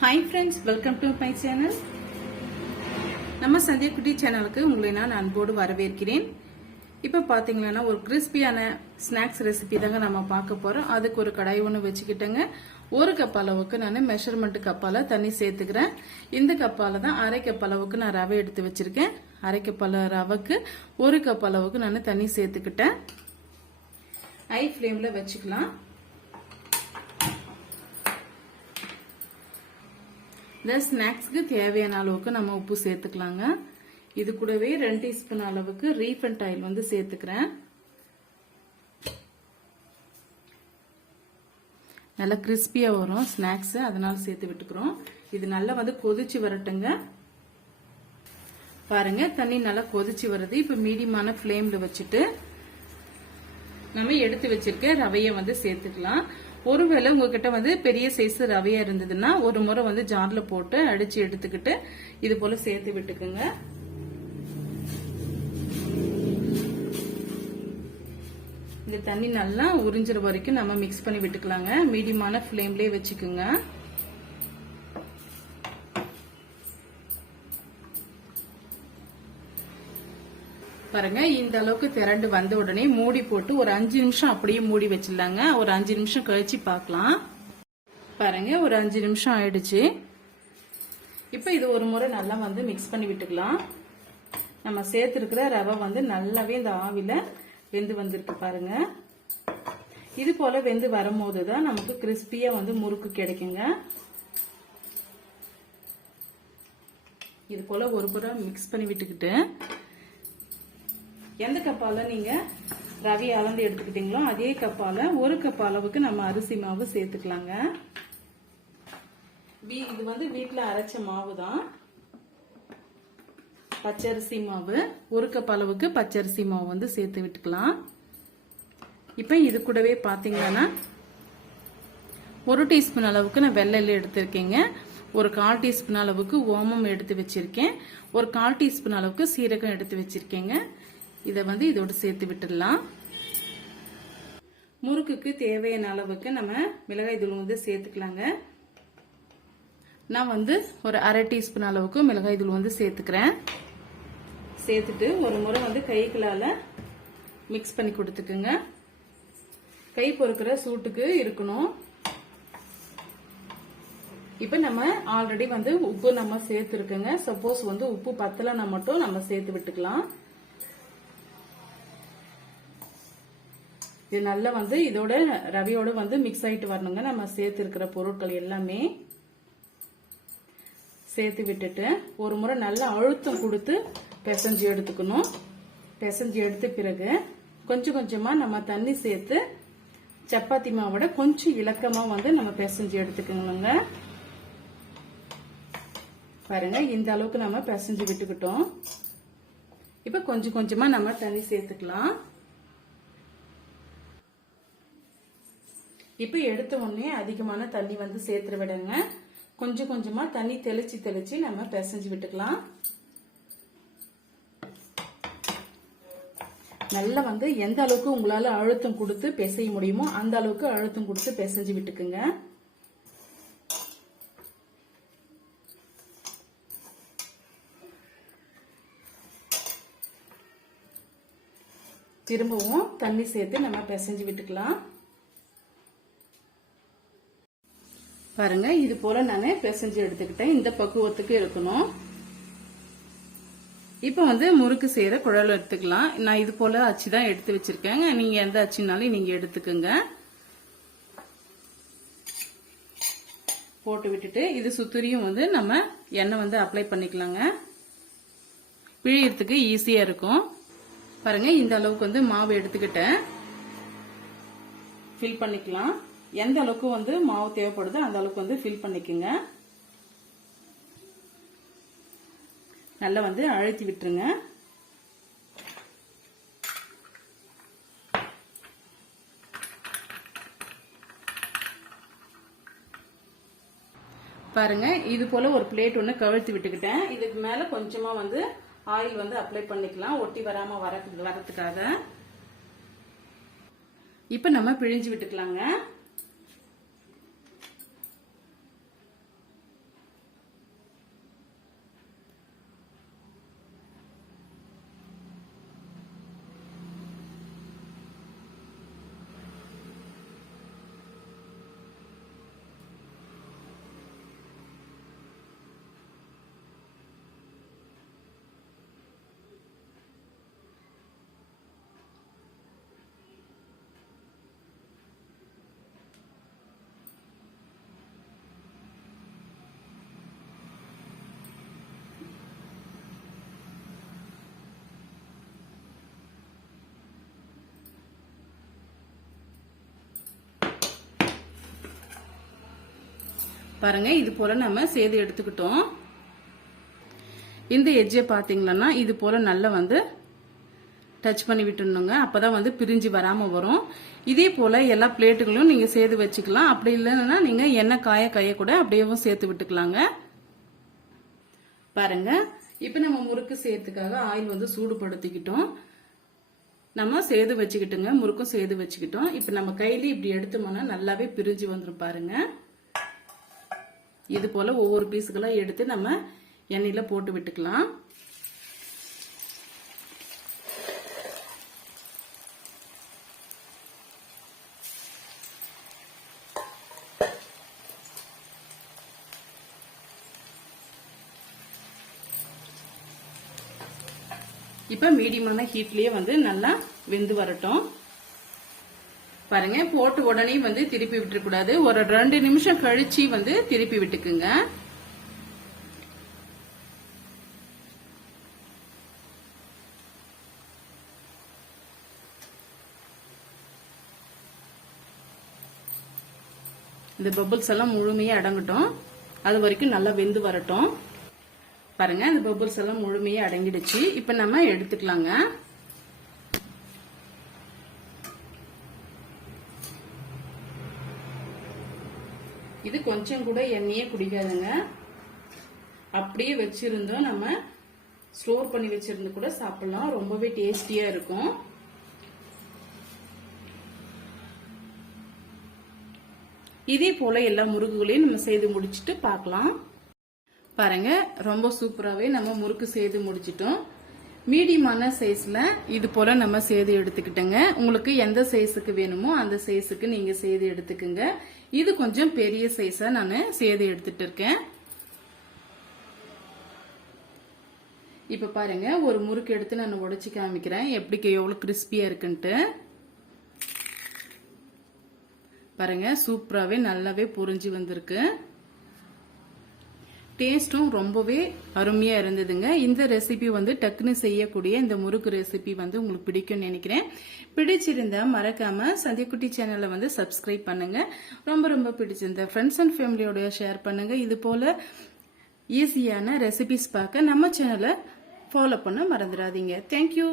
Hi friends welcome to my channel நம்ம சந்தியா குட்டி சேனலுக்கு உங்களை நான் அன்போடு வரவேற்கிறேன். இப்போ பார்த்தீங்கன்னா ஒரு கிறிஸ்பியான ஸ்நாக்ஸ் ரெசிபி தாங்க நம்ம பார்க்க போகிறோம் அதுக்கு ஒரு கடாய் ஒன்று வச்சுக்கிட்டேங்க. ஒரு கப் அளவுக்கு நான் மெஷர்மெண்ட் கப்பால் தண்ணி சேர்த்துக்கிறேன். இந்த கப்பால் தான் அரை கப் அளவுக்கு நான் ரவை எடுத்து வச்சிருக்கேன். அரை கப் ரவைக்கு ஒரு கப் அளவுக்கு நான் தண்ணி சேர்த்துக்கிட்டேன். ஐ ஃப்ளேமில் வச்சுக்கலாம். இந்த ஸ்நாக்ஸ்க்கு தேவையான அளவுக்கு நம்ம உப்பு சேர்த்துக்கலாங்க. இது கூடவே ரெண்டு டீஸ்பூன் அளவுக்கு ரீஃபண்ட் ஆயில் வந்து சேர்த்துக்கிறேன். நல்லா கிறிஸ்பியா வரும் ஸ்நாக்ஸ் அதனால சேர்த்து விட்டுக்கிறோம். இது நல்லா வந்து கொதிச்சு வரட்டுங்க. பாருங்க தண்ணி நல்லா கொதிச்சு வருது. இப்ப மீடியமான ஃப்ளேமில் வச்சுட்டு நம்ம எடுத்து வச்சிருக்க ரவையை வந்து சேர்த்துக்கலாம். ஒருவேளை உங்ககிட்ட வந்து பெரிய சைஸ் ரவையா இருந்ததுன்னா ஒரு முறை வந்து ஜார்ல போட்டு அடிச்சு எடுத்துக்கிட்டு இது போல சேர்த்து விட்டுக்குங்க. இந்த தண்ணி நல்லா உறிஞ்சிற வரைக்கும் நம்ம மிக்ஸ் பண்ணி விட்டுக்கலாங்க. மீடியமான ஃப்ளேம்லேயே வச்சுக்கோங்க. பாருங்க இந்த அளவுக்கு திரண்டு வந்த உடனே மூடி போட்டு ஒரு அஞ்சு நிமிஷம் அப்படியே மூடி வச்சிடலாங்க. ஒரு அஞ்சு நிமிஷம் கழிச்சு பார்க்கலாம். பாருங்க ஒரு அஞ்சு நிமிஷம் ஆயிடுச்சு. இப்போ இது ஒரு முறை நல்லா வந்து மிக்ஸ் பண்ணி விட்டுக்கலாம். நம்ம சேர்த்துருக்கிற ரவை வந்து நல்லாவே இந்த ஆவில வெந்து வந்திருக்கு பாருங்க. இது போல வெந்து வரும்போது தான் நமக்கு கிறிஸ்பியா வந்து முறுக்கு கிடைக்குங்க. இது போல ஒரு புறம் மிக்ஸ் பண்ணி விட்டுக்கிட்டு எந்த கப்பால நீங்க ரவி அளந்து எடுத்துக்கிட்டீங்களோ அதே கப்பால ஒரு கப் அளவுக்கு நம்ம அரிசி மாவு சேர்த்துக்கலாங்க. இது வந்து வீட்டுல அரைச்ச மாவு தான் பச்சரிசி மாவு ஒரு கப் அளவுக்கு பச்சரிசி மாவு வந்து சேர்த்து விட்டுக்கலாம். இப்போ இது கூடவே பார்த்தீங்கன்னா ஒரு டீஸ்பூன் அளவுக்கு நான் வெள்ளை எடுத்திருக்கேங்க. ஒரு கால் டீஸ்பூன் அளவுக்கு ஓமம் எடுத்து வச்சிருக்கேன். ஒரு கால் டீஸ்பூன் அளவுக்கு சீரகம் எடுத்து வச்சிருக்கேங்க. இதை வந்து இதோடு சேர்த்து விட்டுடலாம். முறுக்குக்கு தேவையான அளவுக்கு நம்ம மிளகாய் தூள் வந்து சேர்த்துக்கலாங்க. நான் வந்து ஒரு அரை டீஸ்பூன் அளவுக்கு மிளகாய் தூள் வந்து சேர்த்துக்கிறேன். சேர்த்துட்டு ஒரு முறை வந்து கைகளால் மிக்ஸ் பண்ணி கொடுத்துக்குங்க. கை பொறுக்கிற சூட்டுக்கு இருக்கணும். இப்போ நம்ம ஆல்ரெடி வந்து உப்பு நம்ம சேர்த்துருக்கோங்க. சப்போஸ் வந்து உப்பு பத்தலைன்னா மட்டும் நம்ம சேர்த்து விட்டுக்கலாம். இது நல்லா வந்து இதோட ரவியோட வந்து மிக்ஸ் ஆயிட்டு வரணுங்க. நம்ம சேர்த்து இருக்கிற பொருட்கள் எல்லாமே சேர்த்து விட்டுட்டு ஒரு முறை நல்லா அழுத்தம் கொடுத்து பிசைஞ்சு எடுத்துக்கணும். பிசைஞ்சு எடுத்த பிறகு கொஞ்சம் கொஞ்சமா நம்ம தண்ணி சேர்த்து சப்பாத்தி மாவோட கொஞ்சம் இலக்கமா வந்து நம்ம பிசைஞ்சு எடுத்துக்கணுங்க. பாருங்க இந்த அளவுக்கு நம்ம பிசைஞ்சு விட்டுக்கிட்டோம். இப்ப கொஞ்சம் கொஞ்சமா நம்ம தண்ணி சேர்த்துக்கலாம். இப்போ எடுத்த உடனே அதிகமான தண்ணி வந்து சேர்த்துட விடுங்க கொஞ்சம் கொஞ்சமா தண்ணி தெளிச்சு தெளிச்சு நம்ம பிசைஞ்சு விட்டுக்கலாம். நல்லா வந்து எந்த அளவுக்கு உங்களால அழுத்தம் கொடுத்து பிசைய முடியுமோ அந்த அளவுக்கு அழுத்தம் கொடுத்து பிசைஞ்சு விட்டுக்குங்க. திரும்பவும் தண்ணி சேர்த்து நம்ம பிசைஞ்சு விட்டுக்கலாம். பாருங்க இது போல நான் பிசைஞ்சு எடுத்துக்கிட்டேன். இந்த பக்குவத்துக்கு இருக்கணும் இப்போ வந்து முறுக்கு செய்யற குழல் எடுத்துக்கலாம். நான் இது போல அச்சு தான் எடுத்து வச்சிருக்கேங்க. நீங்க எந்த அச்சுனாலும் நீங்க எடுத்துக்கோங்க. போட்டு விட்டுட்டு இது சுத்திரியும் வந்து நம்ம எண்ணெய் வந்து அப்ளை பண்ணிக்கலாங்க. பிழியறதுக்கு ஈஸியா இருக்கும். பாருங்க இந்த அளவுக்கு வந்து மாவு எடுத்துக்கிட்டேன். ஃபில் பண்ணிக்கலாம். எந்த அளவுக்கு வந்து மாவு தேவைப்படுதோ அந்த அளவுக்கு வந்து ஃபில் பண்ணிக்கோங்க. நல்லா வந்து அழுத்தி விட்டுருங்க. பாருங்க இது போல ஒரு பிளேட் ஒன்று கவிழ்த்து விட்டுக்கிட்டேன். இதுக்கு மேல கொஞ்சமா வந்து ஆயில் வந்து அப்ளை பண்ணிக்கலாம். ஒட்டி வராம வர வரத்துக்காக இப்ப நம்ம பிழிஞ்சு விட்டுக்கலாங்க. பாருங்க இது போல நம்ம சேது எடுத்துக்கிட்டோம். இந்த எஜ்ஜை பார்த்தீங்களன்னா இது போல நல்லா வந்து டச் பண்ணி விட்டுணுங்க அப்பதான் வந்து பிரிஞ்சு வராம வரும். இதே போல எல்லா பிளேட்டுகளும் நீங்க சேர்த்து வச்சுக்கலாம். அப்படி இல்லைன்னா நீங்க எண்ணெய் காய காய கூட அப்படியேவும் சேர்த்து விட்டுக்கலாங்க. பாருங்க இப்போ நம்ம முறுக்கு சேர்த்துக்காக ஆயில் வந்து சூடுபடுத்திக்கிட்டோம். நம்ம சேது வச்சுக்கிட்டுங்க முறுக்கும் சேது வச்சுக்கிட்டோம். இப்போ நம்ம கையில இப்படி எடுத்தோம்னா நல்லாவே பிரிஞ்சு வந்துரும் பாருங்க. இது போல ஒவ்வொரு பீஸுகளா எடுத்து நம்ம எண்ணெயில் போட்டு விட்டுக்கலாம். இப்ப மீடியமான ஹீட்லயே வந்து நல்லா வெந்து வரட்டும். பாருங்க போட்டு உடனே வந்து திருப்பி விட்டுறக்கூடாது ஒரு ரெண்டு நிமிஷம் கழிச்சு வந்து திருப்பி விட்டுக்குங்க. இந்த பபுள்ஸ் எல்லாம் முழுமையா அடங்கட்டும். அது வரைக்கும் நல்லா வெந்து வரட்டும். பாருங்க இந்த பபுள்ஸ் எல்லாம் முழுமையா அடங்கிடுச்சு. இப்ப நம்ம எடுத்துக்கலாங்க. இது கொஞ்சம் கூட எண்ணெயே குடிக்காதுங்க. அப்படியே வச்சிருந்தோம். நம்ம ஸ்டோர் பண்ணி வச்சிருந்து கூட சாப்பிடலாம். ரொம்பவே டேஸ்டியா இருக்கும். இதே போல எல்லா முறுக்குகளையும் நம்ம செய்து முடிச்சிட்டு பார்க்கலாம். பாருங்க ரொம்ப சூப்பராகவே நம்ம முறுக்கு செய்து முடிச்சிட்டோம். மீடியமான சைஸ்ல இது போல நம்ம செய்து எடுத்துக்கிட்டோங்க. உங்களுக்கு எந்த சைஸுக்கு வேணுமோ அந்த சைஸுக்கு நீங்க செய்து எடுத்துக்குங்க. இது கொஞ்சம் பெரிய சைஸா நான் செய்து எடுத்துட்டு இருக்கேன் இப்ப பாருங்க ஒரு முறுக்கு எடுத்து நான் உடைச்சு காமிக்கிறேன். எப்படி எவ்வளவு கிறிஸ்பியா இருக்குன்ட்டு. பாருங்க சூப்பராகவே நல்லாவே புரிஞ்சு வந்திருக்கு. டேஸ்ட்டும் ரொம்பவே அருமையாக இருந்ததுங்க. இந்த ரெசிபி வந்து டக்குன்னு செய்யக்கூடிய இந்த முறுக்கு ரெசிபி வந்து உங்களுக்கு பிடிக்கும்னு நினைக்கிறேன். பிடிச்சிருந்தா மறக்காம சந்தியக்குட்டி சேனலை வந்து சப்ஸ்கிரைப் பண்ணுங்க. ரொம்ப ரொம்ப பிடிச்சிருந்த ஃப்ரெண்ட்ஸ் அண்ட் ஃபேமிலியோட ஷேர் பண்ணுங்க. இது போல ஈஸியான ரெசிபிஸ் பார்க்க நம்ம சேனலை ஃபாலோ பண்ண மறந்துடாதீங்க. தேங்க்யூ